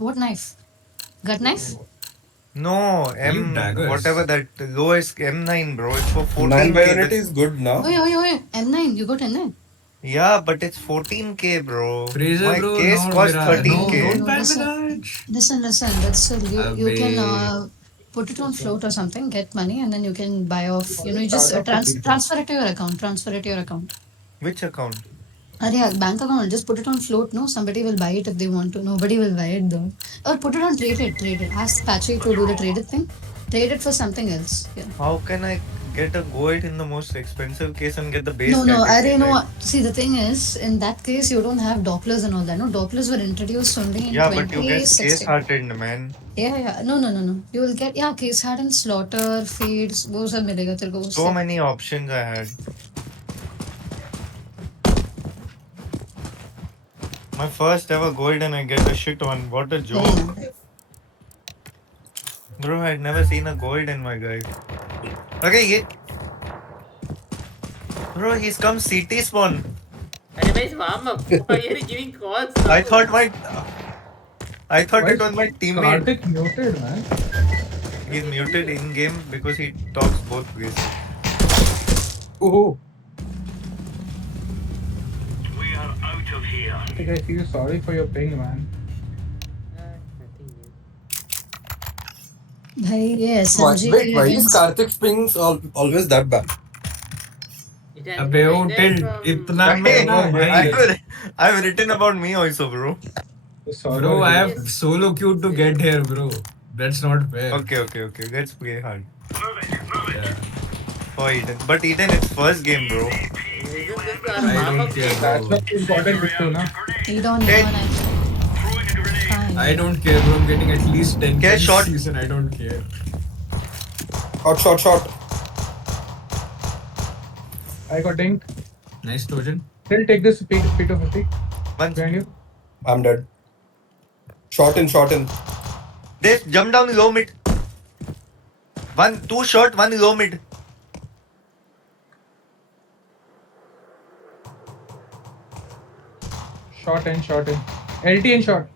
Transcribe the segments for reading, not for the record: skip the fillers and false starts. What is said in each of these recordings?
What knife? Gut knife? No, You daggers. whatever that lowest M9, bro. It's for 9 14k. bayonet is good now. Oh, M9. You got M9? Yeah, but it's 14k, bro. Fraser, My bro, case no, cost Mirage. No, 13k. don't ban Listen, Mirage. listen. That's still you can Abey. put it on float or something, get money, and then you can buy off. You just transfer it to your account. Transfer it to your account. Which account? Yeah, bank account. Just put it on float. No, somebody will buy it if they want to. Nobody will buy it though. Or put it on traded. Traded. Ask Patrick to do the traded thing. Trade it for something else. Yeah. How can I get a gold in the most expensive case and get the base No, no. category? No. See, the thing is, in that case, you don't have Dopplers and all that. No, Dopplers were introduced only in Yeah, but you get case 2016. hardened, man. Yeah. No. You will get case hardened, slaughter, feeds. वो सब मिलेगा तेरे को So उससे. many options I had. My first ever gold and I get a shit on. What a joke. Bro, I'd never seen a gold in my guy. Okay, bro, he's come CT spawn. अरे भाई warm up. Why are you giving calls? I thought it was my teammate. Karthik muted, man. He's muted in game because he talks both ways. Oh. We are out of here. I think I feel sorry for your ping, man. Nothing new. भाई ये Why, SMG wait, why is against Karthik's pings always that bad? It has अबे वो been tilt from- इतना Hey, मैं ना भाई. I've written about me also, bro. Sorry. Bro, I have solo queued to get here, bro. That's not fair. Okay. Let's play hard. Yeah. For Eden. But Eden, it's first game, bro. Isn't this our I warm don't up care, game? That's bro. not important bit too, na? you don't Hey. know Throwing a grenade. fine. I don't care, bro. I'm getting at least 10 Get kills shot. this season. I don't care. Shot. I got dinked. Nice Trojan. Still take this P2 50 One. behind you. I'm dead. Shot in. They jump down low mid. Two short, one low mid. Shot in. LT and shot.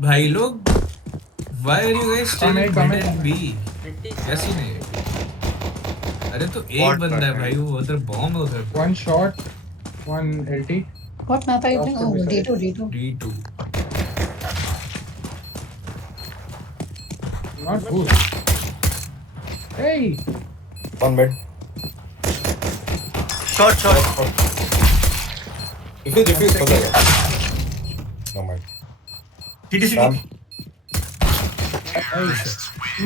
भाई लोग, why are you guys still in Come mid in. and B? 20 कैसी नहीं? अरे तो एक What बंदा है button? भाई, वो उधर बॉम्ब है उधर. One shot. One LT. What map are you playing? Oh, Last time we D2. D2. Not good. Hey! One mid. Short. Defuse कर देगा. No mind. Ram. I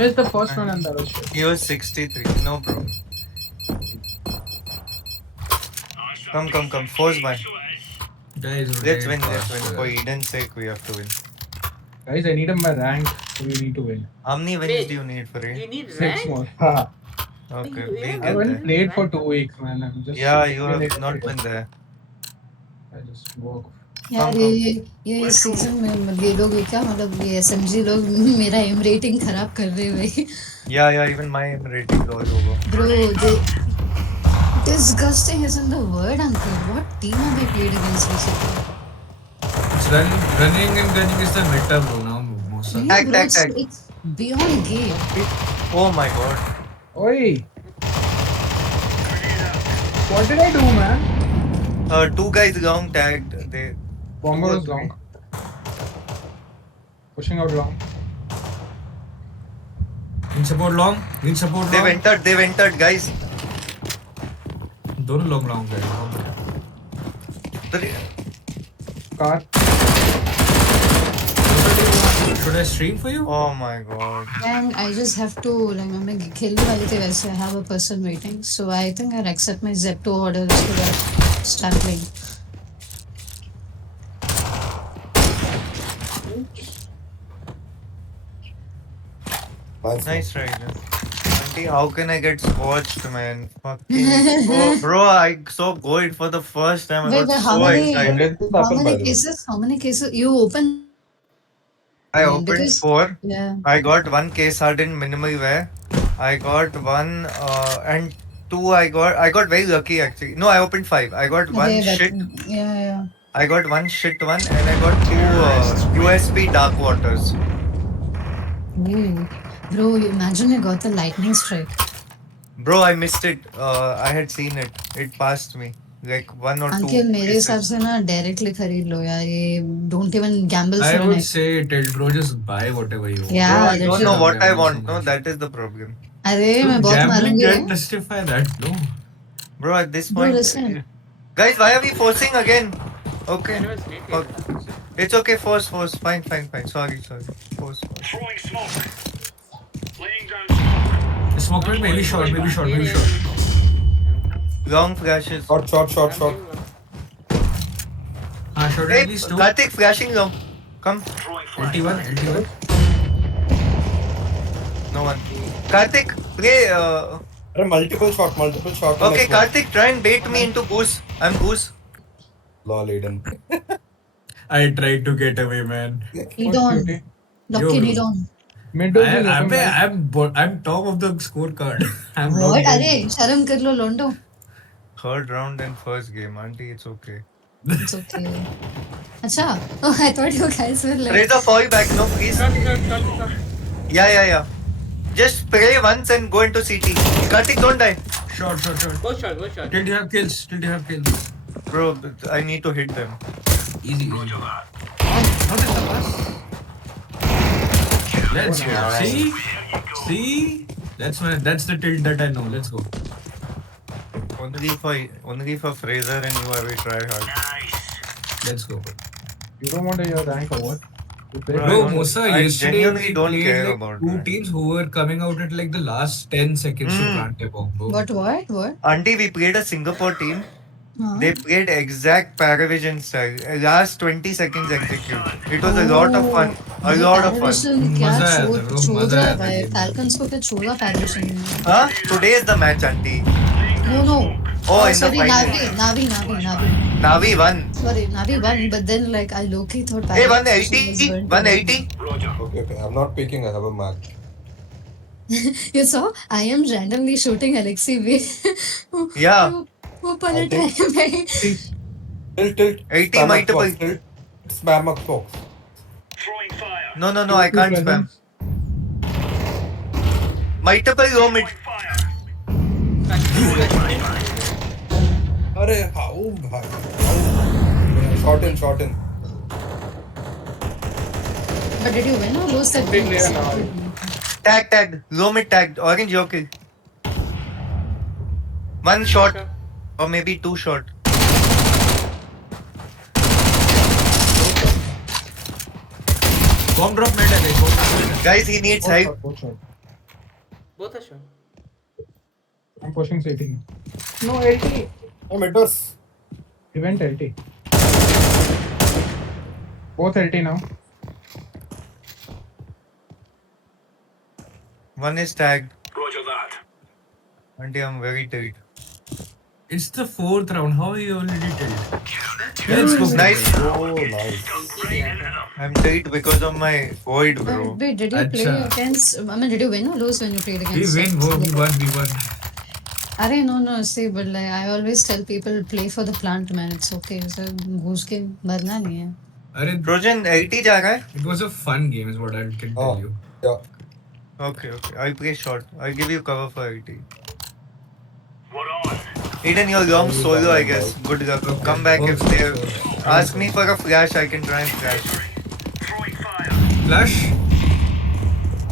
missed the first one and that was shit. He was 63. No, bro. Come. Force by. Guys, Let's rotate win. faster. For Eden's sake, we have to win. Guys, I need him by rank, so we need to win. How many wins Wait. do you need for You it? need 6 rank? more. Haha. Okay, You we have- I get haven't there. played for 2 weeks, man. I'm just Yeah, you have related not to it. been there. I just woke. यार Come. ये season में ये लोग ये क्या मतलब ये SMG लोग मेरा एम रेटिंग खराब कर रहे हैं भाई. Yeah, even my rating is all over. Bro, disgusting isn't the word, uncle. What team have they played against recently? It's running and gunning is the meta, bro. Now, most of Tag, Bro, tag, tag. it's beyond game. Oh my god. Oi! What did I do, man? Two guys long tagged. They. Bomber two or was three. long. Pushing out long. in support long. They've entered, guys. दोनों long गए. Three. Car. Should I stream for you? Oh my god. And I just have to like मैं खेलने वाली थी वैसे. I have a person waiting, so I think I'll accept my Zepto order so that start playing. Nice try, man. Auntie, how can I get scorched, man? Fucking. Oh, bro, I saw gold for the first time. I Wait, got how so many? excited. When did this happen, by the way? How many cases you open? I mean, opened because- 4. Yeah. I got one case hardened minimal wear. I got one and two. I got very lucky actually. No, I opened 5. I got one Okay, shit. Yeah. I got one shit one and I got two USP Dark Waters. Ooh. Bro, you imagine you got the lightning strike. Bro, I missed it. I had seen it. It passed me. Like one or two. Uncle मेरे हिसाब pieces. से ना directly खरीद लो यार ये don't even Gamble I for would neck say Tilt bro, just buy whatever you want. Yeah, Bro, I that's don't it. know what I Gambling want. so No, much. that is the problem. अरे मैं Dude, बहुत gambling मारूंगी can't रे justify that, no. Bro, at this Bro, point. listen. Guys, why are we forcing again? Okay. I never snake it. Okay. It's okay, force. Fine. Sorry. Force. Throwing smoke. Laying down smoke. The smoke mid, maybe short. Long flashes. Short. Short Hey, at least two. Karthik, flashing long. Come. Throwing flash. LT1. No one. Karthik, play. Multiple shot. Okay, Karthik, try and bait me into goose. I'm goose. Lol, Aiden. I tried to get away, man. Need on Yo, Lucky bro. need on Mid door भी open है. I'm top of the scorecard. I'm What not अरे शर्म कर लो लोंडो Third round and first game, auntie. It's okay. It's okay अच्छा oh I thought you guys were like Raise a fall back, no, please. Short. Yeah. Just spray once and go into CT. Karthik, don't die. Short. Go short. Till you have kills. Bro, I need to hit them. Easy. Roger that. What is the pass? Let's go. See? That's the tilt that I know. Let's go. Only for Fraser and you, I will try hard. Nice. Let's go. You don't want your rank or what? You play Bro, Bro, don't- Musa, I yesterday genuinely we don't played care like about two that. teams who were coming out at like the last 10 seconds to plant a bomb. Bro. what Auntie, we played a Singapore team. हाँ They played exact Paravision style. Last 20 seconds execute. It was a lot of fun. A lot of fun. Paravision क्या मजा आया था, bro, छोड़ मजा रहा आया है था भाई game में। Falcons को क्या छोड़ा Paravision ने Huh? Today is the match, auntie. no Oh, in the sorry final. Navi Navi won. sorry Navi won but then like I low-key thought Hey, Paravision was 180. burnt. 180. Roger. Okay. I'm not peeking. I have a Mac. You saw I am randomly shooting Alexei V Yeah. वो पलट I रहा है भाई Tilt. 80 Spam multiple. up Tilt. Spam up box. Throwing fire. No, I can't spam. Multiple low mid. Fire. Arre, how? Short in. but did you win or lose that Big game? player now. Tagged. Low mid tagged. Orange your kill. One shot. Or maybe two shot. Bomb drop mid है guys. Guys, he needs help. Both shot. Both are short. I'm pushing CT. No LT. Oh, meters. He went LT. Both LT now. One is tagged. Roger that. Auntie, I'm very tight. It's the 4th round. How are you already tilt? Let's go. Nice. Oh, nice. I'm tight because of my void, bro. Wait, did you play Acha. against? I mean, did you win or lose when you played We against? win. Bro. We won. Arey, no. See, but like I always tell people, play for the plant, man. It's okay. So घुस के मरना नहीं है. Arre, Trojan 80 जा रहा है? it was a fun game, is what I can Oh, tell you. yeah. Okay. I'll play short. I'll give you cover for 80. We're on. Eden, you're long solo, I guess. Good luck. Okay. Come back if Okay. they ask me for a flash. I can try and flash. Throwing fire. Flash.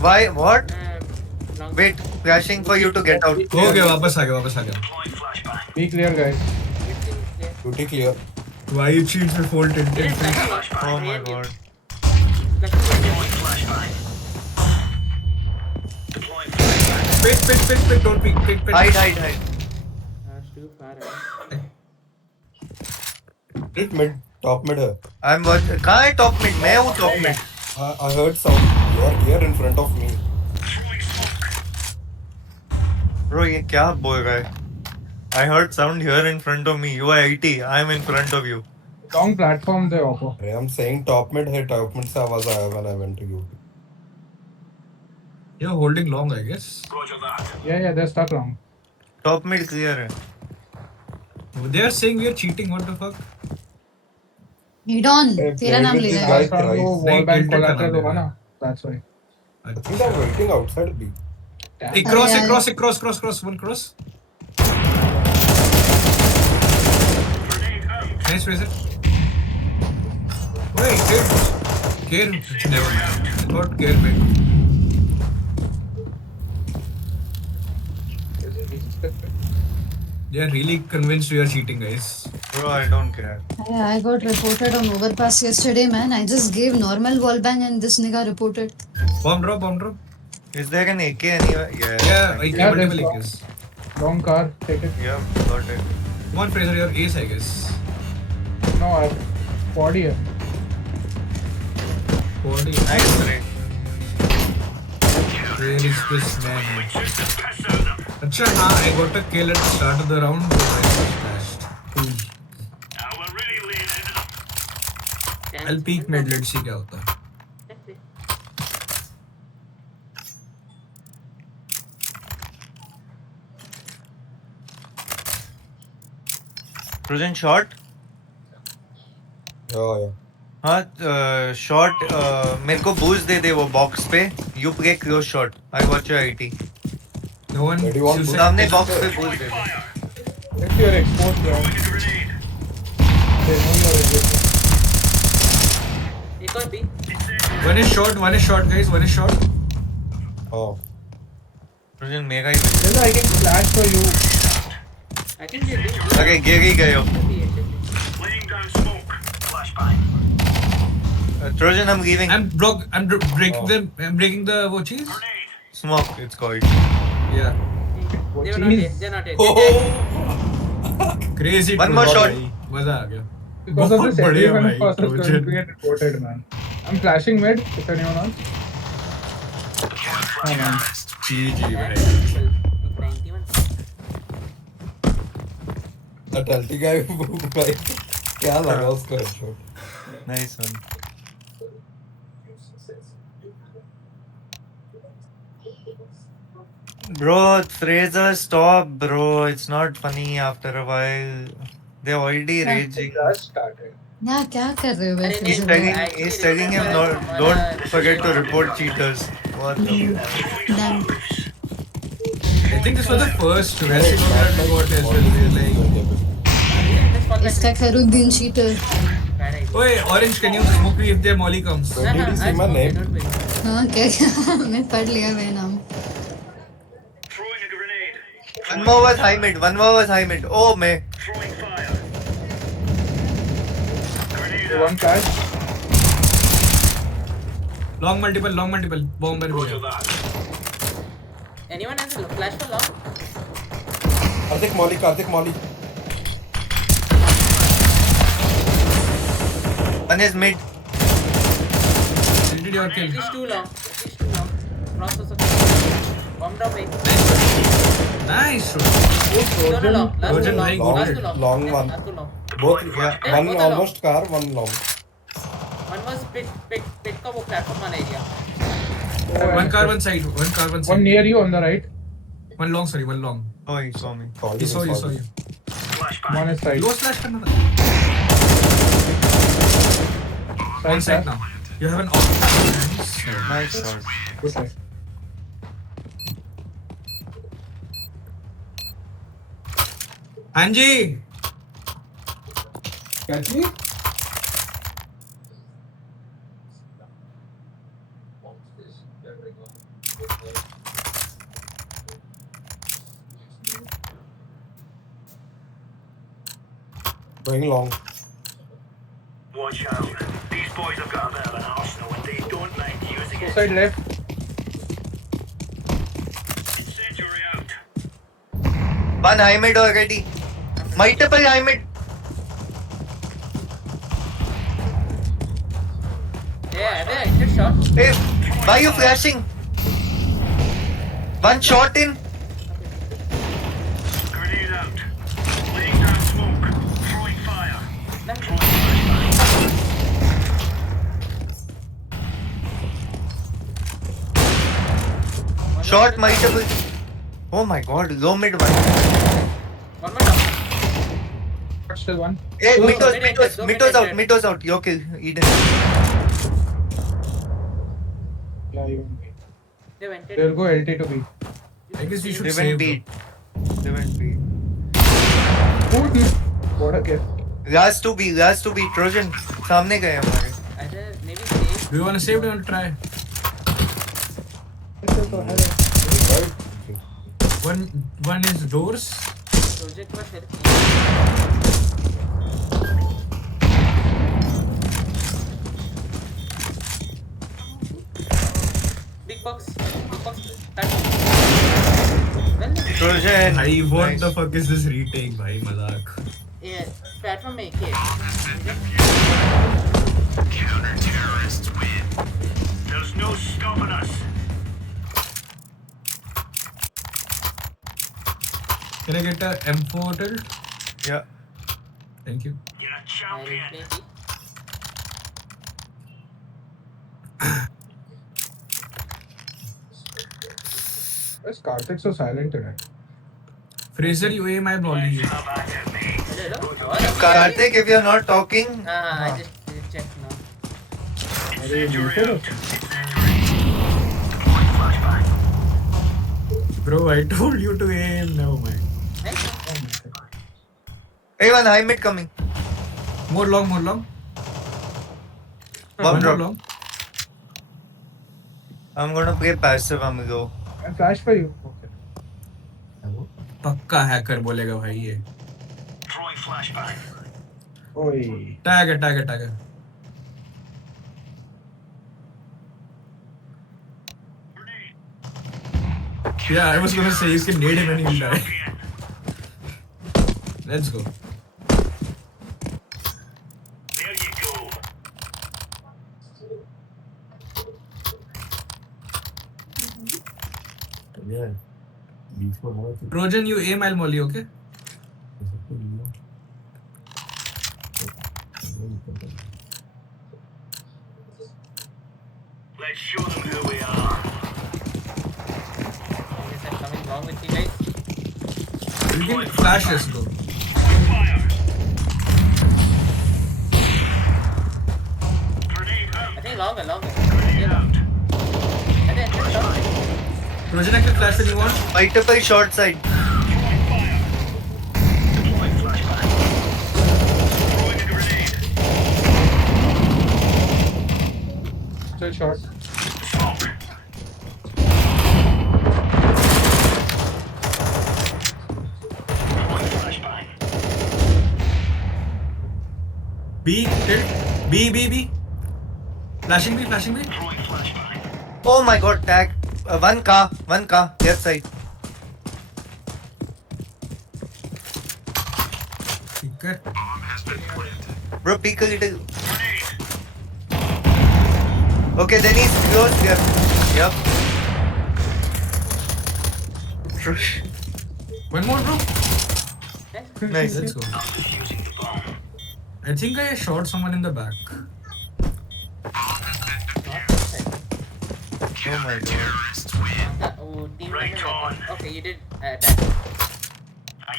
Why? What? Long. Wait, flashing for you to get out. Okay, वापस आ गया. Deploying flashbang. Be clear, guys. Duty clear. Why you cheat with full tilt? Oh my god. Deploying flashbang. Deploying flashbang. Pick. Don't pick. Pick. Hide. That's too far. Right? Tilt mid. Top mid है. I'm what? कहाँ है top mid? मैं हूँ top mid. I heard sound. You are here in front of me. Throwing smoke. Bro, ये क्या बोल रहा है? I heard sound here in front of me. You are 80. I'm in front of you. Long platform the Oppo. अरे, I'm saying top mid है. Top mid से आवाज आया when I went to you. You're holding long, I guess. Roger that. Yeah, they're stuck long. Top mid clear है. They are saying we are cheating. What the fuck? Hidon, तेरा नाम David, ले this रहा guy है. Last round वो thrice. wall bank tilted का collateral नाम होगा ले ना. That's why. I think I'm waiting outside B. Cross, अरे cross, cross, cross, cross, one cross. Grenade out. Nice, Razor. Wait, care. Never mind. I got care back. They are really convinced we are cheating, guys. Bro, I don't care. I got reported on overpass yesterday, man. I just gave normal wall bang and this nigga reported. Bomb drop, bomb drop. Is there an AK anywhere? Yeah. Yeah, I thank can you. there's multiple one. AKs. Long car, take it. Yep, got it. Come on, Fraser, you're ace, I guess. No, I body है. Body. Nice break. Where is this man? Just to piss out them. Acha, हाँ, I got a kill at the start of the round, but I was smashed. Cool. Now we're really laying into them. I'll peek mid, let's see क्या होता है. Trojan shot? Yeah. हाँ shot मेरे को boost दे दे वो box पे you play close shot I watch your IT No one. Where do you want shoots to- at- सामने box पे boost they they Fire. If you're exposed, bro, Throwing a grenade. they know you're exposed. एक और B. One is short, guys. One is short. Oh. Trojan मेरा ही बजा Then I can flash for you. I think they do. अरे गिर ही गए हो Laying down smoke. Flashbang. Trojan I'm leaving breaking the वो चीज. Grenade. smoke it's called Yeah. They were not Jeez. here. They're not here. Oh. Crazy. One more Trojan shot. भाई. मजा आ गया. Because of बहुत this, बढ़िया everyone भाई, of us is going Trojan. to get reported, man. I'm flashing mid. If anyone else. Oh, man. GG भाई. 91. That LT guy, भाई, क्या लगा उसको headshot? nice one bro Fraser stop bro it's not funny after a while they're already raging Just started. Yeah, क्या कर रहे हो भाई अरे he's Fraser telling भाई? Actually, he's telling him remember not, हमारा- don't forget to report cheaters what the Damn. I think this was the first West that we got as well. We were like, Let's fall back. इसका Khairuddin cheater. Bad idea. Oi, Orange, can you smoke me if their molly comes? Where did you see my I'll smoke name? it, don't worry. हाँ क्या मैं पढ़ लिया मेरा नाम. Throwing a grenade. one more was high mid oh man Throwing fire. Grenade One out. flash. Long multiple. Bomber भी Roger है. that. Anyone has a flash for long? Karthik Molly. one is mid Did your kill. It is too long. Cross also. Bomb drop एक. Nice. No, long. Last Trojan too भाई, long. good. Last too long. Long Yeah, one. Last too long. Both, Yeah. one both are almost car, one long. One was pit का वो platform वाला area. One car, one side. One near you on the right. One long, sorry, one long. oh he saw me He saw you. Flashbang. One is side. Low slash करना था. One side now. You have an off. nice shot Good side. Anji. Catch me? Going long. Watch out. These boys have got a bit of an arsenal and they don't mind using Two it. side left. Incendiary out. one high mid already multiple high mid Yeah, there. Hit shot. hey why are you flashing one shot in Grenade out. Laying down smoke. Throwing fire. Nice. shot multiple oh my god low mid one One more down. still one. Hey, Oh, Mythos out, Mythos out. Your kill, Eden. Yeah, you. They went it. They'll go LT to B. I guess we should They save. went B. They went B. What a gift. Last to B, Trojan. सामने गए हमारे. Either maybe save. Do you want to save? Or do you want to try? One is doors. Project was helping. Big box. Touch. Well, Trojan. Bhai, what Nice. the fuck is this retake, bhai? Mazak. yeah, platform make it. There's no stopping us. Can I get a M4 tilt? Yeah. Thank you. You're a I'll champion. play it. Why is Karthik so silent today? Fraser, you aim, I'm rolling you. Come back at me. Hello? Karthik, if you're not talking, I just checked now. Incendiary out. Bro, I told you to aim. Never mind. Nice. hey, one high mid coming. More long, more long. Bomb One more drop. long. I'm gonna play passive, amigo. And flash for you. Okay. पक्का hacker बोलेगा भाई ये. Throwing flashbang. Oi. Tag it, tag it, tag it. Yeah, I was gonna say you can nade him and he'll die. Let's go. There you go. Trojan, you aim, I'll molly, okay? Let's show them who we are. Yes, I'm coming along with you guys. You can flash this, bro. Fire. Grenade I out. think longer. Grenade out. And then top. Trojan, I can flash when you want. Multiple short side. Throwing fire. Deploying flashbang. Throwing a grenade. Still short. Smoke. Deploying flashbang. B, tilt. B. Flashing B. Throwing flashbang. Oh my god, tag. 1K, left side. ठीक है. Bro, peek a little. Grenade. Okay, then he's close. Yep. One more, bro. Nice. Let's go. I'm defusing the bomb. I think I shot someone in the back. Oh my god. Oh, team Right member. on. Okay, you did attack.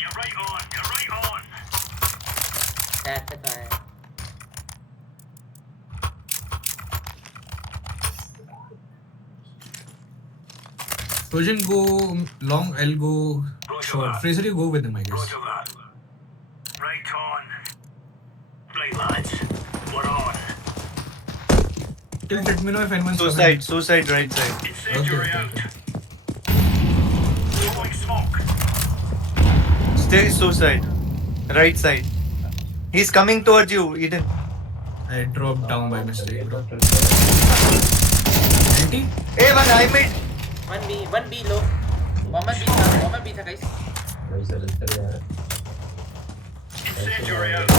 You're right on. You're right on. Attack the guy. Trojan, go long, I'll go short. Fraser, you go with him, I guess. Roger that. Right on. Right, lads. We're on. Till let me know if anyone's Suicide right side. Incendiary Okay. out. Throwing smoke. Still suicide. Right side. He's coming towards you, Eden. I dropped down by mistake, bro. 90? Hey, one high mid. 1B low. Bomber B था guys. Incendiary out.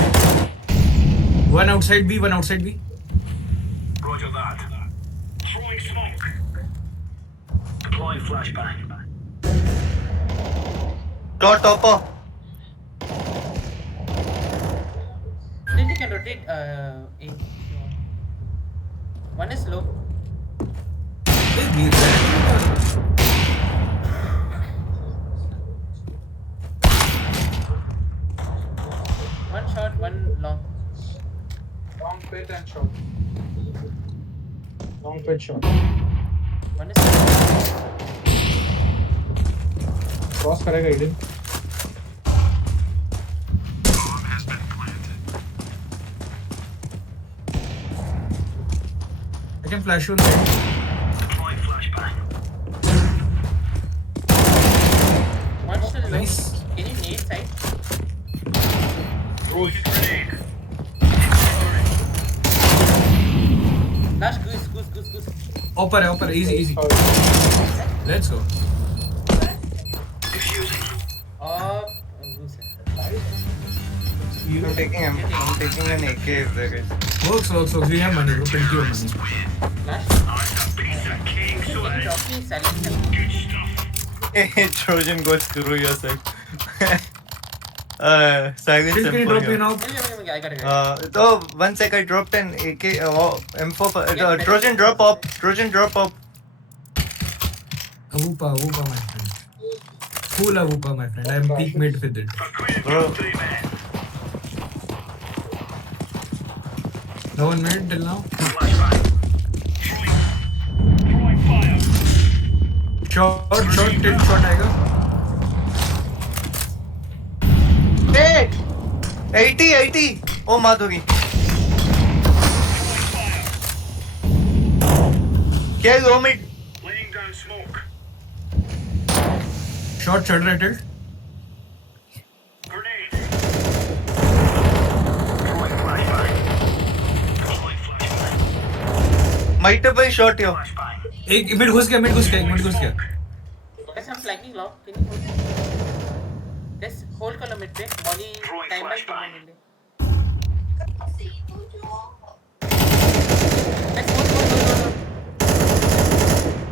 One outside B. Roger that. Throwing smoke. Deploying flashbang. Topper. Then you can rotate A. One is low. One shot. Mid and short. Long pitch short. One is Cross करेगा Eden. I can flash you on side. Deploying flashbang. one still low. Nice. Can you nade side? Throwing a grenade. Last goose. Upper, easy. Let's go. Diffusing. Goose. I'm taking an AK if there is. Works. We have money. We plenty of money. Flash. Nice, a piece of cake, so Talking silent. good stuff. Hey, Trojan goes through yourself. Silence Can you M4 drop here. me now? I got it. So 1 sec, I dropped an AK, M4, Yeah, Trojan drop up. Awoopa, my friend. Full Awoopa, my friend. I am peak mid with it. Bro. 3 men. No one mid till now. Flashbang. Shooting. Throwing fire. Short, tilt shot आएगा. Hey! 80! Oh, मात होगी. क्या low mid? Laying down smoke. Short चढ़ रहा है tilt. Grenade. Throwing flashbang. Deploying flashbang. Multiple shot here. Flashbang. एक mid घुस गया. Guys, I'm flanking low. Can you hold? Guys, hold करो mid पे. Molly Throwing time by flashbang. time. Guys, hold.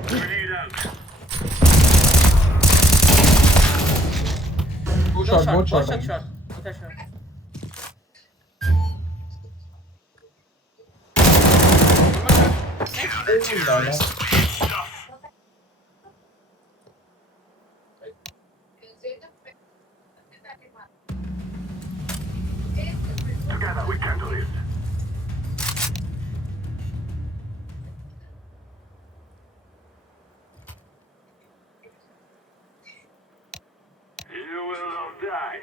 Grenade out. Both short. Both short. Together we can do this. You will not die.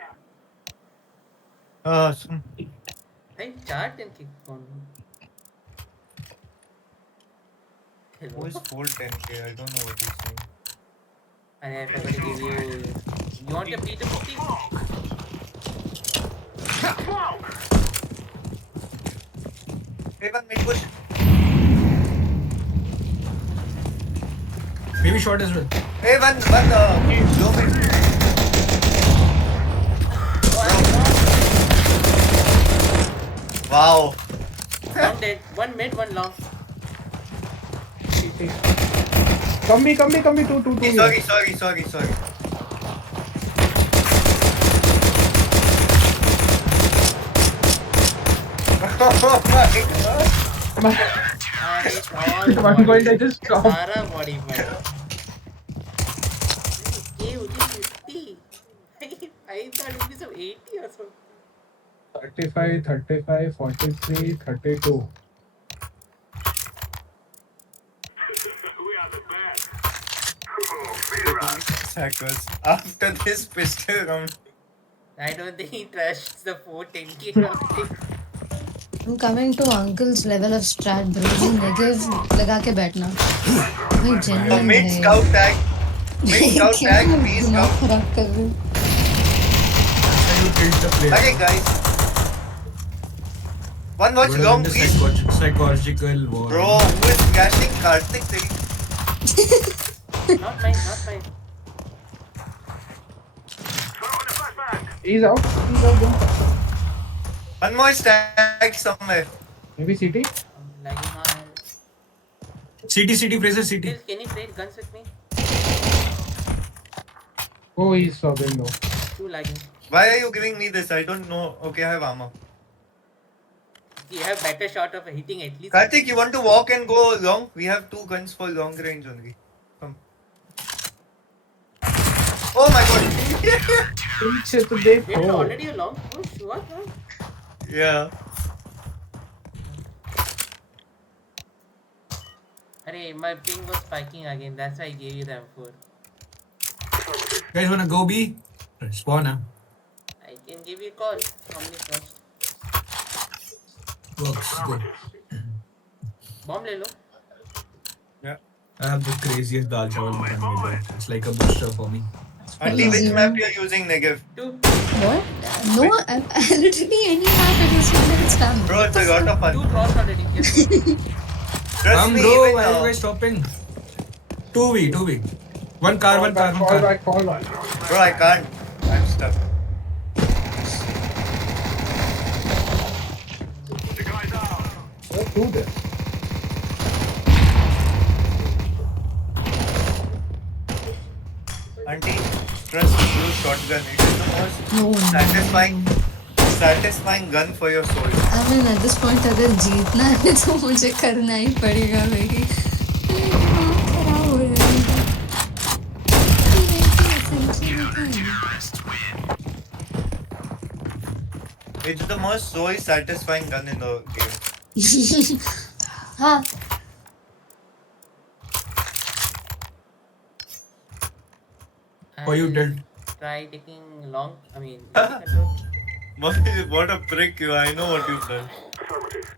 Awesome. Hey, chart and kick on. Who is full 10k? I don't know what he's saying. And if I'm gonna give you. You want a P250? Hey, one mid push. Maybe short as well. Hey, one low mid. Wow. One dead. One mid, one long. Come be. Two. Sorry. Oh my god. And it's all One point I just dropped. Sara body part. Hey, would you 50? I thought it would be some 80 or something. 35, 35, 43, 32. We are the best. Oh, fear us. Hackers. After this pistol round. I don't think he trusts the 410k round. I'm coming to uncle's level of strat, bro. जी negative लगा के बैठना. भाई genuine Mid है. scout tag. Mid scout tag. B दिमाग scout. खराब कर रहे हो. Can you tilt the play? Okay, guys. One watch What long, is the please. psychological war? Bro, who is crashing Karthik? Not mine. Throwing a flashbang. He's out. One more stack somewhere. Maybe CT. I'm lagging hard. CT, Fraser, CT. Please, can you trade guns with me? Oh, he's sobbing though. Too lagging. Why are you giving me this? I don't know. Okay, I have armor. You have better shot of hitting at least. Karthik, you want to walk and go long? We have 2 guns for long range only. Come. Oh my god. पीछे तो देखो. Wait, already a long push? What? Yeah. Arey, my ping was spiking again. That's why I gave you the M4. Guys wanna go B? Spawn, huh? I can give you a call. How many first? Works, go. Bomb ले लो. Yeah. I have the craziest dal chawal mutton meat. It's like a booster for me. Auntie, which Zero. map you're using, Negev? 2. What? No, literally any map it is fun. It's spam. Bro, it's a lot of 2 fun. crossed already. Careful. Trust Come me, bro, even why are you now. guys stopping? 2v. One car. Fall back. Bro, I can't. I'm stuck. The guy's out. Let's do this. Auntie, trust me, use shotgun. It is the most No, satisfying gun for your soul. I mean, at this point, अगर जीतना है तो मुझे करना ही पड़ेगा भाई. दिमाग खराब हो रहा है. It's the most soul satisfying gun in the game. हाँ. For you, I'll Tilt. Try taking long. I mean, What a prick you are. I know what you've done. Affirmative.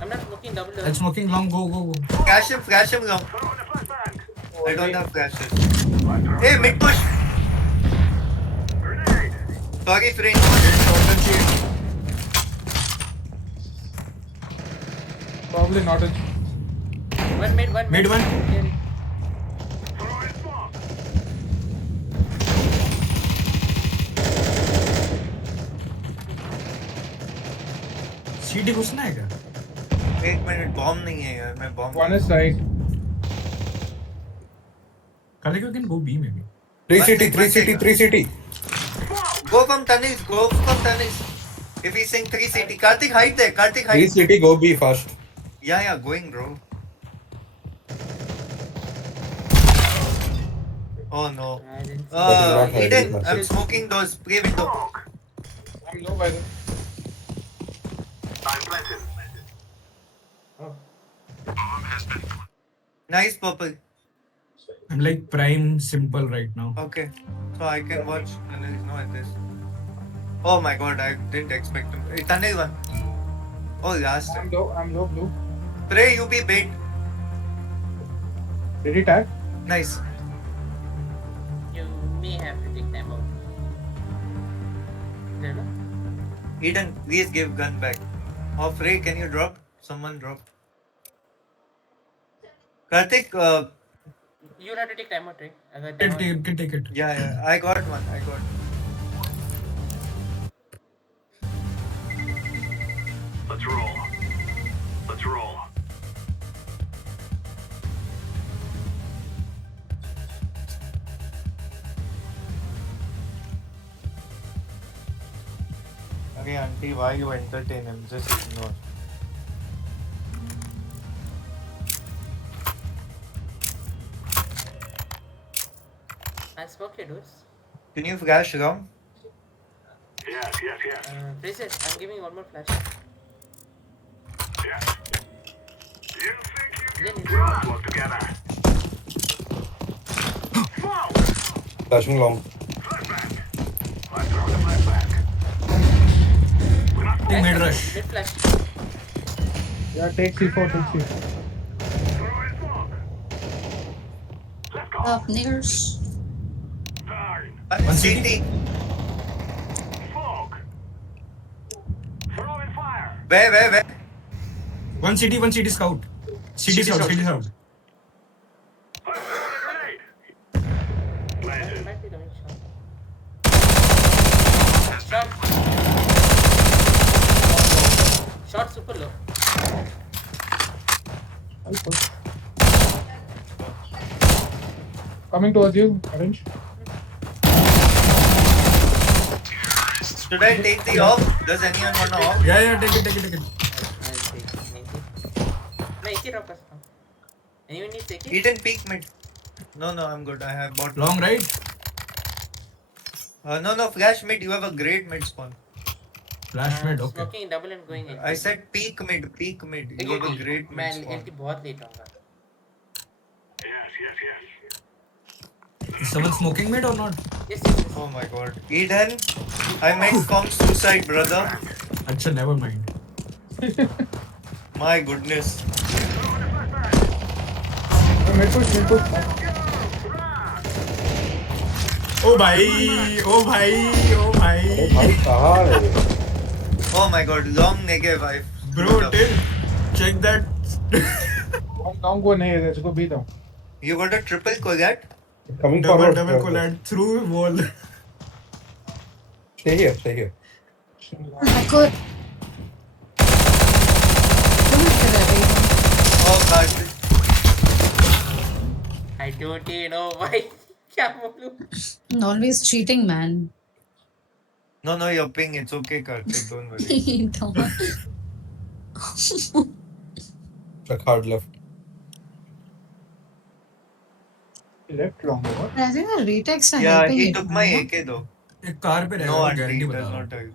I'm not smoking double. I'm smoking long. Go. Flash him long. Throw in the flashbang. I don't have flashes. Hey, mid push. Grenade. Sorry, friend. Probably not a. One mid, one Mid one. Clear it. Throw in smoke. सीटी घुसना है क्या? एक minute bomb नहीं है यार मैं bomb One is right. Kale you can go B maybe. 3 city. go from Tanis if he's saying 3 city Karthik hide there 3 city, go B fast. yeah going bro oh no I didn't see. That is not hiding, Eden that's I'm it. smoking those play window I'm low by the. I'm planted. Oh. nice purple I'm like prime simple right now. okay so I can watch and there is no at this oh my god I didn't expect him Tanil one oh last I'm time low blue. pray you be bait Did he tag? nice You may have to take time out. There, no? Eden please give gun back oh Frey can you drop someone drop Karthik You will have to take time out, right? I got Can time out. take it. yeah I got one Let's roll. okay auntie why you entertain him just ignore I'll smoke your doors. can you flash around Yes. Fraser, I'm giving one more flash. Yes. You think you Then can it's work together? Wow. Flashing long. Flashbang. I'm throwing the flashbang. Take mid rush. Mid flash. Yeah, take C4, take C4. Throw in smoke. Let's go. Up niggers. Turn. One CT Smoke. Throw in fire. where One city scout. City scout. I'm throwing a grenade. Planted. Might be coming short. Short. Short super low. I'll push. Coming towards you, Orange. should I take the off does anyone want to off Yeah, take it. I'll take. Thank you. No, AK drop us now. Anyone needs AK? Eden peek mid no I'm good I have bought Long right. no flash mid you have a great mid spawn Flash mid, okay. Smoking double and going in. I said peak mid, peak mid. You have a great mid मैं spawn. LT बहुत late आऊँगा. Is someone smoking mid or not? Yes. Oh my god. Eden, I might commit suicide, brother. Acha, never mind. My goodness. Mid push. Oh bhai, oh bhai, oh bhai. अरे भाई कहाँ है ये? Oh my god. Long negative 5. Bro, Till, check that. Long go नहीं है. Let's go beat them. You got a triple collat? Coming Double forward. collide through wall. Stay here, stay here. Hacker. Oh god. I don't know why. क्या बोलूं? Always cheating, man. No, you're ping. It's okay, Karthik. Don't worry. Don't. Check hard left. Left long go. I think the retakes are Yeah, helping he it, took no? my AK though. एक car पे No, रहेगा, auntie, guarantee it बता does रहा not हूँ. help.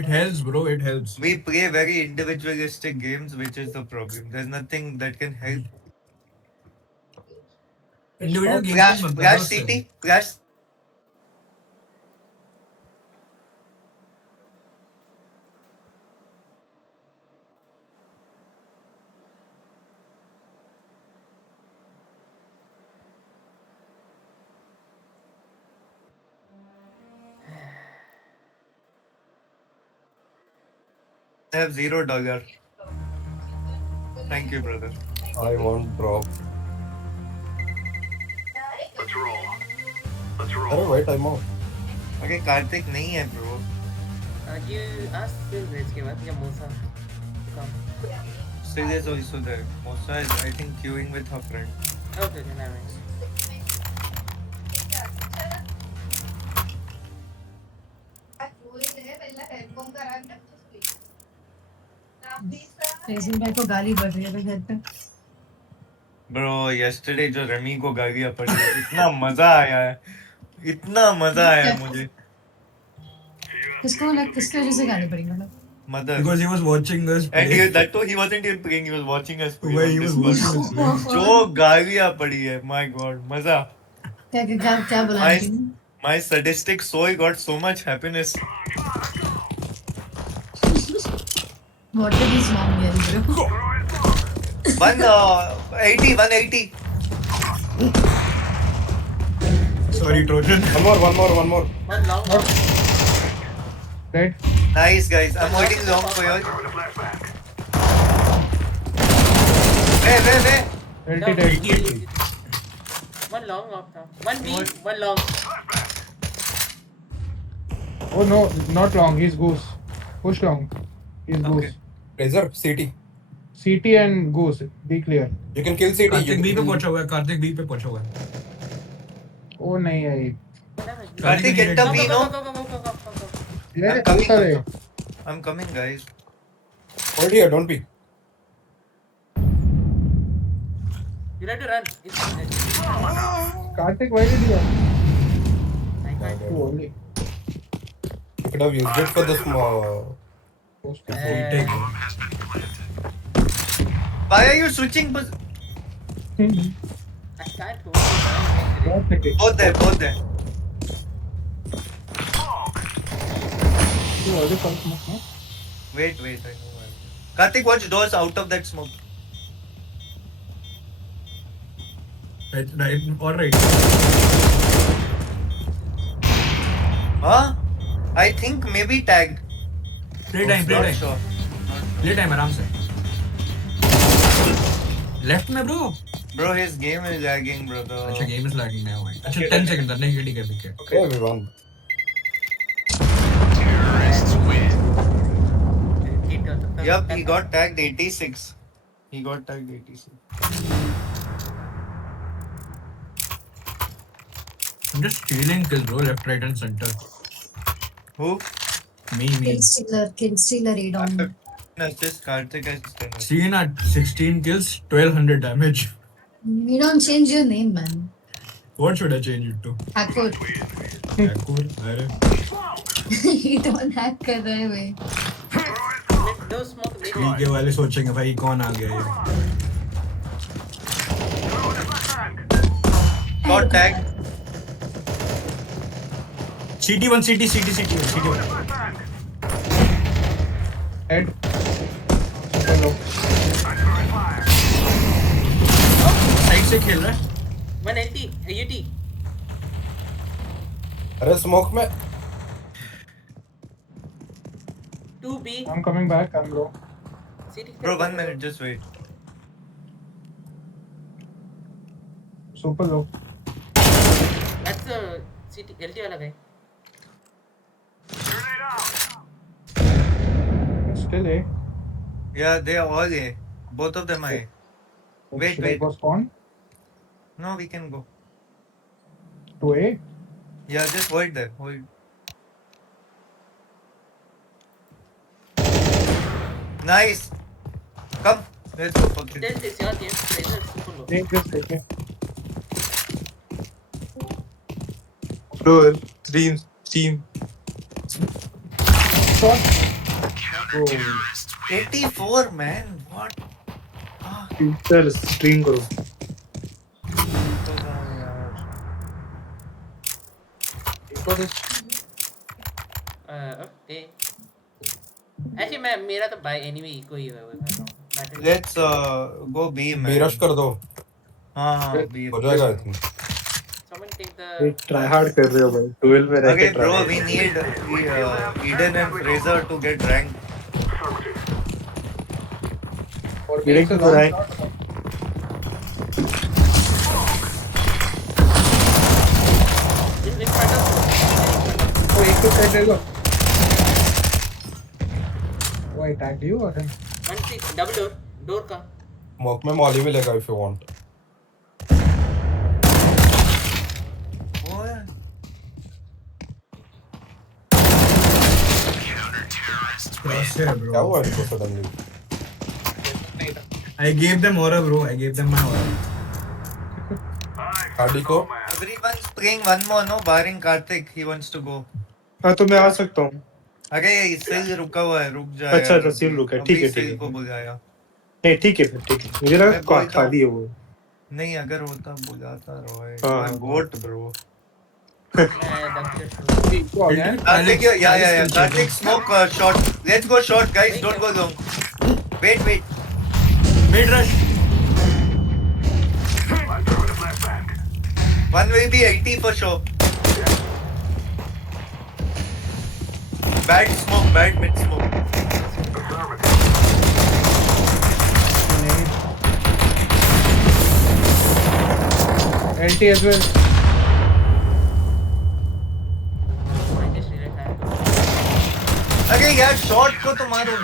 It helps, bro. It helps. We play very individualistic games, which is the problem. There's nothing that can help. Individual games Flash, में flash बदल CT, flash. I have $0. Thank you, brother. I want drop. Let's roll. Let's अरे roll. wait, I'm out. Okay, Karthik नहीं है bro. You ask Silver इसके बाद या मोसा come. Still is also there. Mosa is, I think, queuing with her friend. Okay, never mind. Faizal भाई को गाली बढ़ रही है घर पे. Bro, yesterday जो रमी को गालियाँ पड़ी है, इतना मजा आया है. इतना मजा आया है मुझे. किसके वजह से गाली पड़ी मतलब? Mother. Because he was watching us And play. that too, he wasn't even playing. He was watching us play. Why on he was Discord. watching us play. जो गालियाँ पड़ी है, my god, मजा. क्या बोला My, आंटी ने? my sadistic soul got so much happiness. What did his mom yell, bro? 180. Sorry, Trojan. One more. One long. Right. Nice guys. I'm holding long for y'all. Where? LT dead. One long off now. One B, one long. Oh no, not long. He's goose. Push long. He's goose. Okay. Razor, CT. CT and goose. Be clear. You can kill CT. Kartik B पे पहुंचा हुआ है. Kartik B पे पहुंचा हुआ है. Oh नहीं आई. Karthik, get the B, no? Go. ये I'm coming. चलता रहे. I'm coming, guys. Hold here, don't be. You have to run. Karthik, why did you? I can't. You only. You could have used it for the small. Retake. Why are you switching? I can't hold it. Don't take it. Both there. You already come smoke, no? Wait. I know. Karthik, watch doors out of that smoke. Right. All right. Huh? I think maybe tagged. Play time. Not sure. Play time आराम से. Left में bro. Bro, his game is lagging, brother. अच्छा game is lagging now. अच्छा 10 seconds नहीं ठीक है. Okay, everyone. Yup, he got tagged 86. I'm just stealing kills bro, left, right and center. Who? Me. Kill stealer raid on. Assist Karthik has 10. Seen at 16 kills, 1200 damage. You don't change your name, man. What should I change it to? Hacker. Hakur? अरे. Heat on hack कर रहा है भाई. Mid, no smoke, mid. ठीक है वाले सोचेंगे भाई कौन आ गया ये. Short tag. CT1 CT1. Head. Super low. Side से खेल रहा है. 1 LT, UT. अरे स्मोक में 2B. I'm coming back. I'm low. CT. Bro, 1 minute, just wait. Super low. That's the CT, LT वाला guy. Still A. Yeah, they are all A. Both of them are A. Wait, Should I wait. go spawn No, we can go. to A? Yeah, just hold there. Hold. Nice. Come. Let's go. Fuck it. Tell this your game. Razor super low. Take this. Take it. Bro, team. Shot. Oh, 84, man. What? Sir, stream करो. for this. Okay. Actually, मेरा तो by anyway eco ही है वो. Let's go B, man. B rush कर दो. हाँ, B. हो जाएगा I think. Someone take the. Try hard कर रहे हो भाई. 12 में रह Okay, के bro, try. we need Eden and Fraser to get ranked. Or Direct makes a to long right. shot. In front of. Oh, एक तो side रहेगा. Oh, I tagged you or him? 1 double door. Door का. Smoke में Molly मिलेगा if you want. Oh, yeah. Cross है क्या bro. हुआ इनको suddenly? I gave them aura bro. I gave them my aura. गाड़ी को Everyone's playing one more, no? Barring Karthik, he wants to go. हाँ तो मैं आ सकता हूँ. अरे सिल रुका हुआ है, रुक जाए. अच्छा, सिल रुका है, ठीक है, अभी ठीक है. सिल को बुलाया. नहीं ठीक है फिर ठीक है. मुझे लगा मैं बोलता हूँ. खाली है वो. नहीं, अगर होता बुलाता रोए. हाँ. गोट ब्रो. मैं double door. Go again. Karthik, yeah. Karthik, smoke short. Let's go short, guys. Don't go long. Wait. Mid rush. One will be 80 for sure. Bad smoke, bad mid smoke. LT as well. I just realized I have to. अरे यार shot को तो मारो.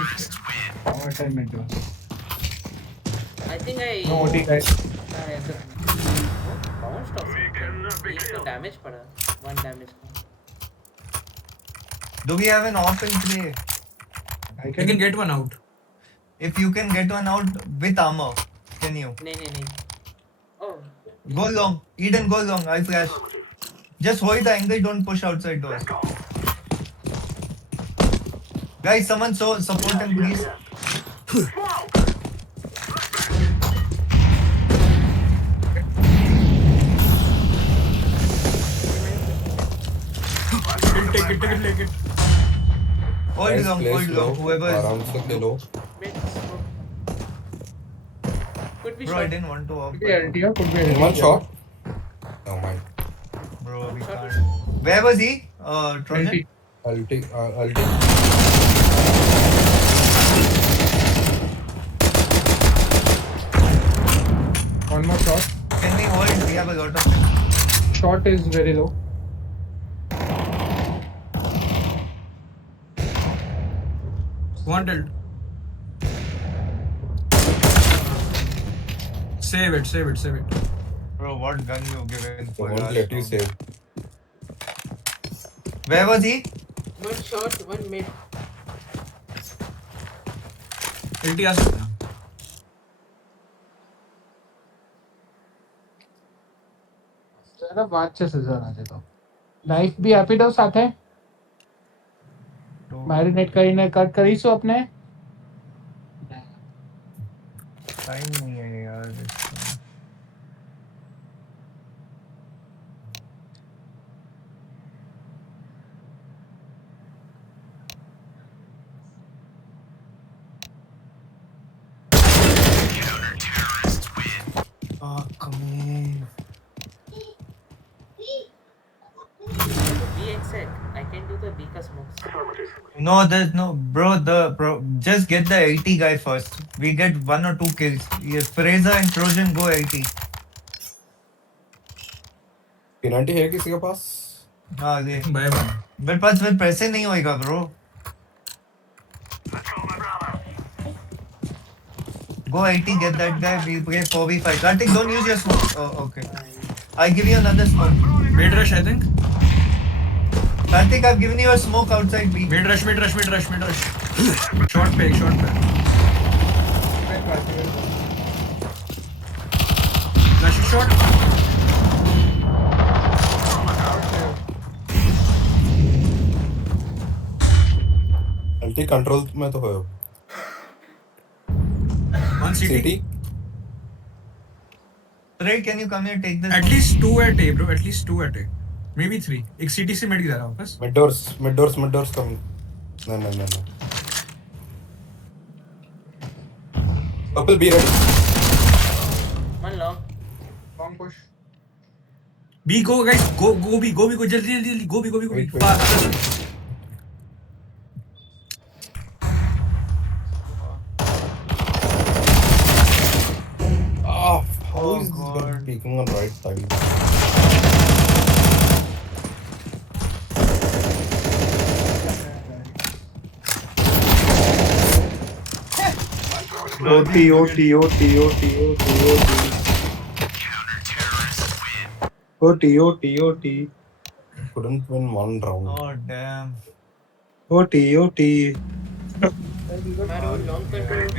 Oh, 10 minutes. I think I. No OT guys. Bounced or something. एक तो damage पड़ा. 1 damage का. Do we have an off in play? I I can get one out. If you can get one out with armor, can you? नहीं. Oh. Go long. Eden, go long. I flash. Just hold the angle. Don't push outside doors. Guys, someone support him, please. Take it. Hold long. Whoever is. आराम से खेलो. Mid smoke. Could be Bro, I short. didn't want to off. Could be LT or could be LT. One shot. No mind. Bro, we can't. Where was he? Trojan? LT. Ulti. One more shot. Can we hold? We have a lot of time. Shot is very low. Wanted. Save it. Bro, what gun you given I for won't last let you round? save. Where was he? 1 short, 1 mid. LT आ सकता है. ज़्यादा बात से scissor आ जाता. Life भी happy DOS आते हैं. Marinate कर सो अपने टाइम नहीं है यार इसका। Come in. B exec. I can do the B ka smokes. No, there's no, bro. Just get the 80 guy first. We get 1 or 2 kills. Yes, Fraser and Trojan go 80. Penalty है किसी के पास? हाँ ये bye bye. मेरे पास फिर पैसे नहीं होएगा bro. Go 80, get that guy. We play 4v5. Kartik, don't use your smoke. Oh, okay. I'll give you another smoke. Mid rush, I think. Kartik, I've given you a smoke outside B. Mid rush. Short पे. Flash is short. अल्टी control में तो हो. One CT. City Ray, can you come here? Take this. At least 2 at A, bro. At least 2 at A. Maybe 3. एक CT से mid जा रहा हूँ बस. मिड डोर्स कम. No. Purple B ready. One long. Long push B go guys. Go B. जल्दी. Go B. Wait. Fast. How is this God. guy peeking on right time? OT. Couldn't win one round. Oh, damn. OT. हमारा वो long control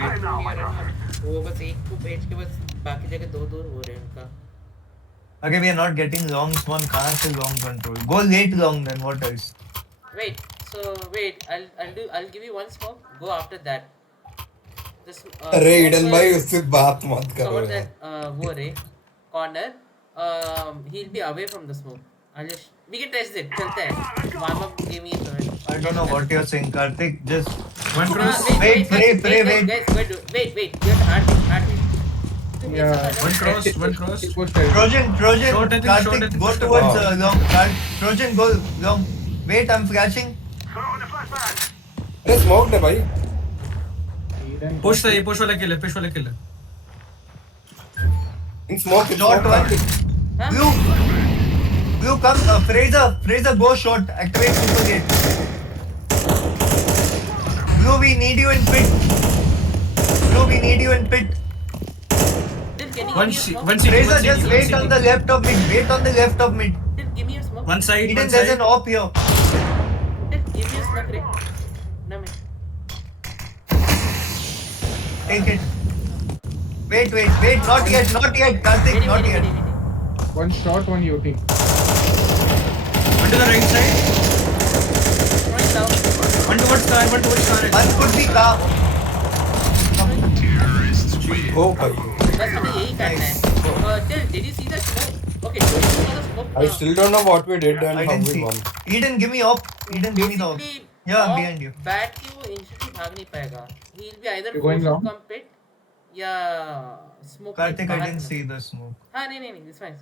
वो बस एक को भेज के बस बाकी जगह दो हो रहे हैं उनका. Okay, we are not getting longs. One car to long control. Go late long then. What else? Wait. I'll give you one smoke. Go after that. This. अरे ईडन भाई उससे बात मत करो Cover यार. that वो रे corner. He'll be away from the smoke. We can test it. चलते हैं. Warm up give me a I don't know what you're saying, Kartik. Just One cross. Wait. Guys, wait. You have to hard hit. Yeah. One cross. Push कर Trojan, Short, I think, Kartik, short, I think, go short. towards long. Trojan, go long. Wait, I'm flashing. अरे smoke दे भाई. Push वाला kill है. In smoke. Short one. Blue, come. Fraser, go short. Activate super gate. Blue, we need you in pit. One CT. Fraser, just wait on the left of mid. Then give me a smoke. One side. Eden, there's an op here. Then give me a smoke रे. ना मैं. Take it. Wait. Not yet. Kartik, not yet. One shot one UT One to the right side. Throwing down. One towards car. One could be car. ओ भाई. बस हमें यही करना है. Did you see the smoke? Okay, so you saw the smoke. I still don't know what we did and I how didn't we see. won. Eden, give me op. Eden, give me the op. Basically, Yeah, I'm off behind you. Bat की वो instantly भाग नहीं पाएगा. He'll be either You're going forced to long? come pit या smoke. Kartik, I बाहर didn't निकल. see the smoke. हाँ नहीं, it's fine.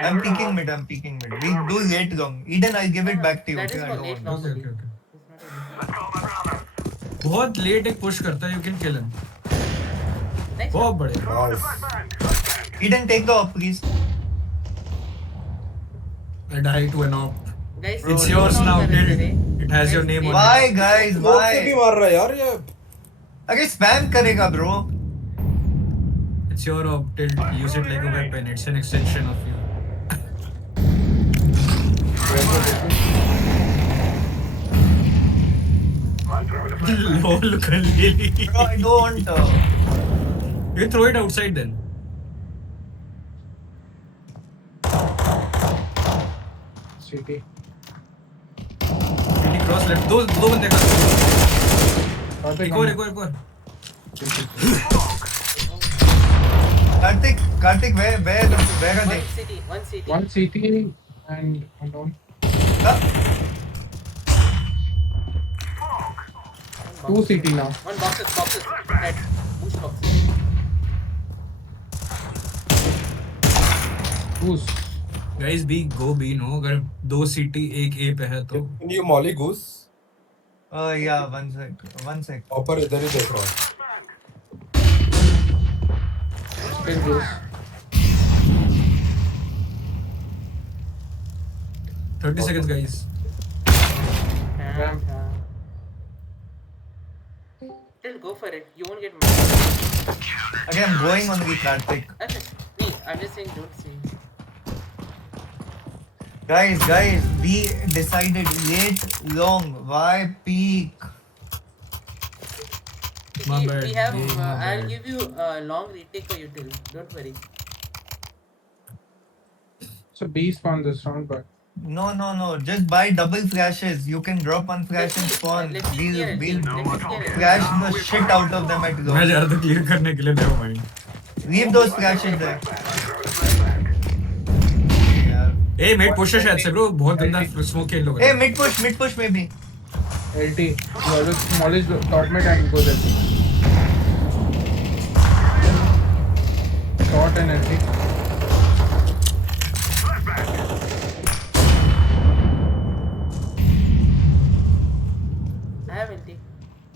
I'm peeking mid. We do late long. Eden, I'll give it back to you. That is Okay, I for don't late want long. Okay. It's not a- बहुत late एक push करता है. You can kill him. Nice. बहुत बढ़िया. Nice. Eden, take the op, please. I die to an op. Guys, It's don't yours count now, कर रहे Tilt. थे. It has your name on it. Why, guys? Smoke से भी Why? मार रहा है यार ये. अगर spam करेगा, bro. It's your op, Tilt. Use it like a weapon. It's an extension of you. Lol, Khalili. Bro, I don't. You throw it outside then. City Really Cross left. दो बंदे का. Karthik, एक और. Karthik, where are they? One city. one CT and one down. Huh? Two CT now. One boxes. Red. Push boxes. Goose. Guys, go B no. अगर 2 CT 1 A पे है तो. Can you molly goose? Yeah, one sec. Hopper इधर ही देख रहा हूँ. Still goose. 30 seconds, guys. Ramp. Still go for it. You won't get mad. Okay, I'm going on the Karthik. I'm just saying don't see. Guys, we decided late, long. Why peak? My bad. We have. Yeah, my I'll bad. give you a long retake for you till. Don't worry. So B spawn this round, but No. Just buy double flashes. You can drop one flash and spawn. Let's see clear it. We'll Let's see clear it. flash the shit out of them at मैं go. जा रहा था clear करने के लिए. Never mind. Leave those flashes there. Yeah. Hey, mate, push है शायद से bro. बहुत गंदा smoke है इन लोगों ने. Hey, mid push maybe. LT. You always smallest top mid and goes LT. Short and LT. I have LT.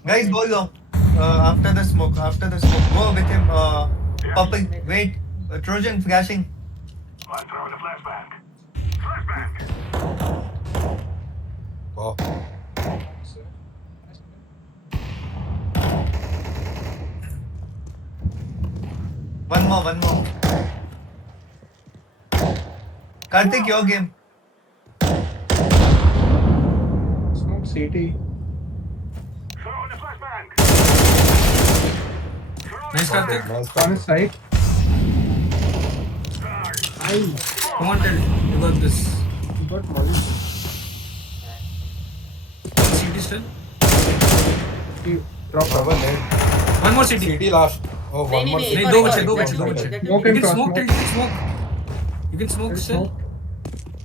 Guys, go long. After the smoke. Go with him. Popping. Wait. Trojan flashing. I'm throwing a flashback. Wow. One more. Karthik, your game. Smoke CT. Throwing a flashbang. Nice, Karthik. Nice. On his side. Come on, tell. You got this. He got molly. CT still. He dropped Cover off. lane. One more CT. CT last. Oh, one नहीं, more नहीं, CT. नहीं, दो बचे. Smoke You him can cross smoke smoke. till you can smoke. You can smoke still. Smoke.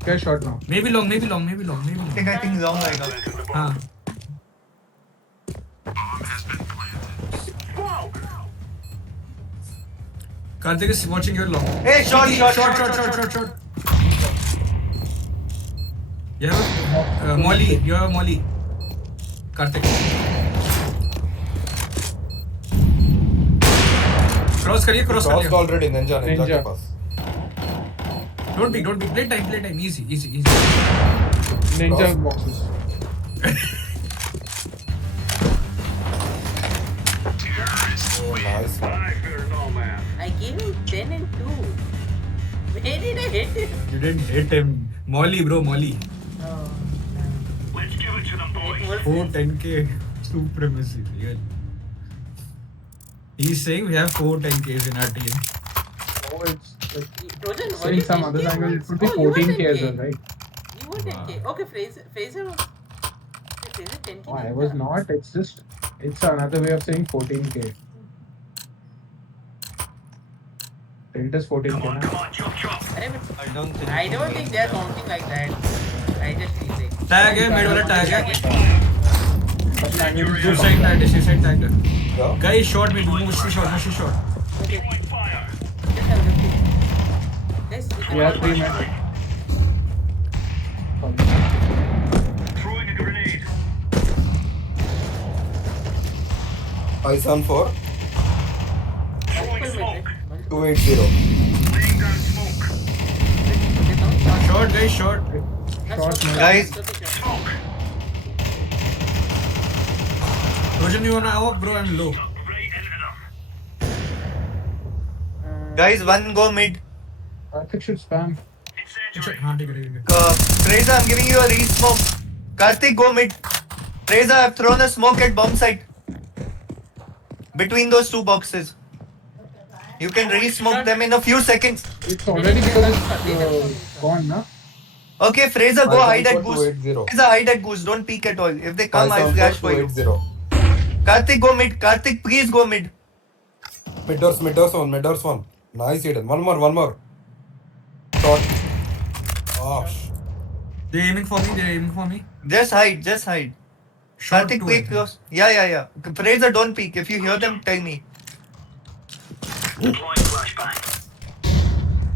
Okay, short now. Maybe long. I think long आएगा. हाँ. Karthik is watching your long. Hey, short. Short. You have Molly. You have Molly. Karthik. Cross करिए. Crossed already. Ninja Ninja. के पास. Don't be. Play time. Easy. Ninja Cross. boxes. Oh, nice. I fear no man. I gave him 10 and 2. Where did I hit him? You didn't hit him. Molly, bro. Molly. Oh, Let's give it to them, boys. it 4 was 10k supremacy. Real. He's saying we have 4 10ks in our team. Oh, it's like Trojan. so in some other angle it would be Oh, you were 14k as 10K. well, right? You were 10k. Okay, Fraser was. Fraser 10k. Oh, I was not. It's another way of saying 14k. Tilt is 14k. Come na? on, chop. I don't think they're counting like that. I just feel like. Tag है, mid वाला tag है. But angle is Suicide tagged है, suicide tagged है. Yeah. Guys, short mid, move short. Okay. Throwing fire. Just have a look. Guys, Yeah, 3 men. Throwing a grenade. Ice on 4. Throwing smoke. 280. Laying down smoke. Short, guys, short. Short man. Guys. Smoke. Trojan, you wanna out, bro? I'm low. Right into them. Guys, one go mid. Karthik should spam. Incendiary. हाँ ठीक है. Treza, I'm giving you a re-smoke. Karthik, go mid. Treza, I've thrown a smoke at bomb site. Between those two boxes. You can re-smoke them in a few seconds. It's already because it's gone, na? Okay, Fraser, go I hide at got Goose. 280. Fraser, hide at Goose. Don't peek at all. If they come, I'll flash for you. 280. Karthik, go mid. Karthik, please go mid. Mid doors one. Nice hidden. One more. Shot. Oh, They're aiming for me. Just hide. Shot Karthik, two, I peek think. close. Yeah. Fraser, don't peek. If you hear them, tell me. Deploying flashbang.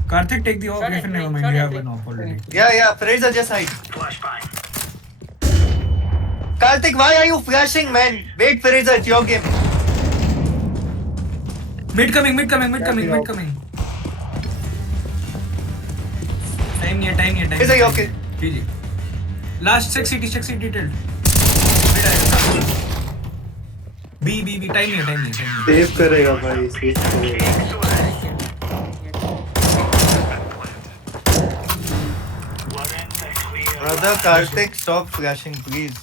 Karthik, take the op. Shot If entering, never mind, shot you have entering. an op already. Yeah. Fraser, just hide. Flashbang. Karthik, why are you flashing, man? Wait, Fraser, it's your game. Mid coming. Time here. Is it okay? GG. Last check city tilt. Mid आएगा. B. Time here. Save करेगा भाई, save करेगा. Brother, Karthik, stop flashing, please.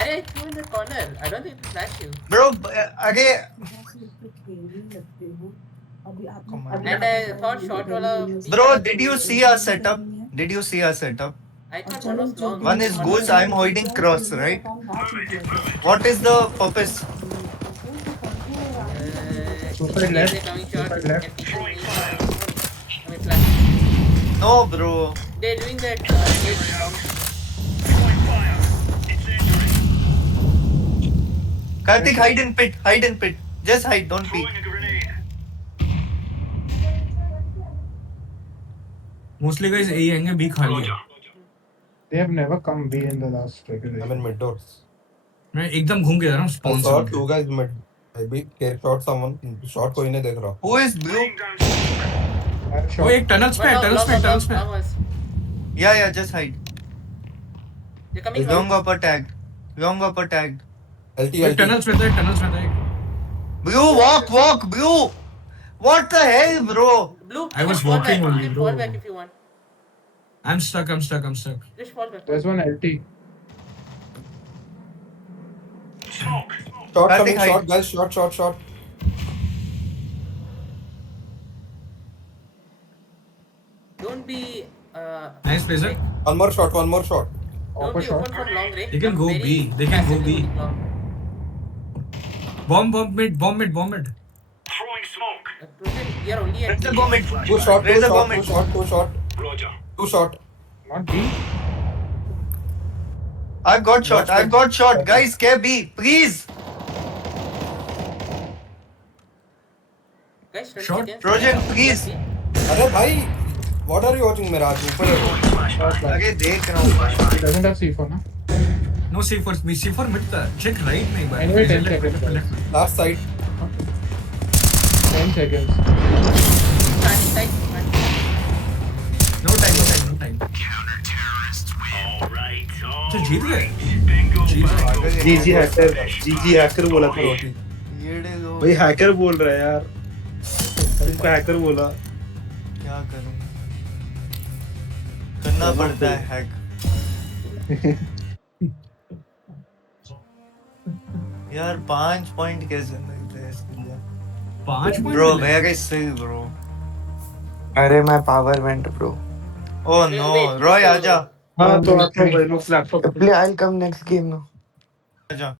Hey, you in the corner. I don't think to flash you. Bro, again. And I thought short wala. Bro, did you see our setup? I thought one was long. One is goose, I'm holding cross, right? What is the purpose? Suicide left. They're coming short. Suicide left. I mean, flash. No, bro. They're doing that. Deploying fire. It's injury. Karthik, hide in pit. Just hide, don't peek. Throwing a grenade. Mostly guys A आएंगे B खाली है. Roger. They have never come B in the last regulation. I'm in mid doors. मैं एकदम घूम के जा रहा हूँ I spawn saw से. two guys mid. Maybe care shot someone. Shot कोई नहीं देख रहा. Who is blue? Laying down smoke. I have वो shot. एक tunnels पे. Yeah, just hide. They're coming Long from. upper tagged. LT. Tunnels पे था. Blue, walk, blue. What the hell, bro? Blue. I was just fall walking back. only, You can bro. fall back if you want. I'm stuck. Just fall back. There's one LT. Smoke. Shot Karthik, coming. hide. Shot guys. Shot. Don't be. Nice Fraser. One more shot. Don't Upper be shot. open from long range. They can Come go very B. They can go passively B. long. Bomb mid. Throwing smoke. You're only at. Fraser, go mid. Two shot. Fraser, go mid. Roger. Two shot. Not B. I've got shot. Guys, care B, please. Guys, 20 Shot. seconds. Trojan, please. अरे भाई, what are you watching मेरा आज ऊपर है वो. आगे देख रहा हूँ. He doesn't have C4, no? No C4 mid था. Check right में एक बार. Anyway, 10 seconds. Left. Last side. 10 seconds. Starting side. No time. All right. तो जीत गए. Bingo. GG हैकर बोला था. ये लो. भाई हैकर बोल रहा है यार. तुमको हैकर बोला. क्या करूं? करना पड़ता है हैक. यार 5 पॉइंट कैसे मिलते हैं इसके लिए? 5 Bro, point. where is still, bro? अरे मैं power went bro. Oh no, Roy आजा. हाँ तो आता हूँ भाई. Laptop. Play I will come next game no. आजा.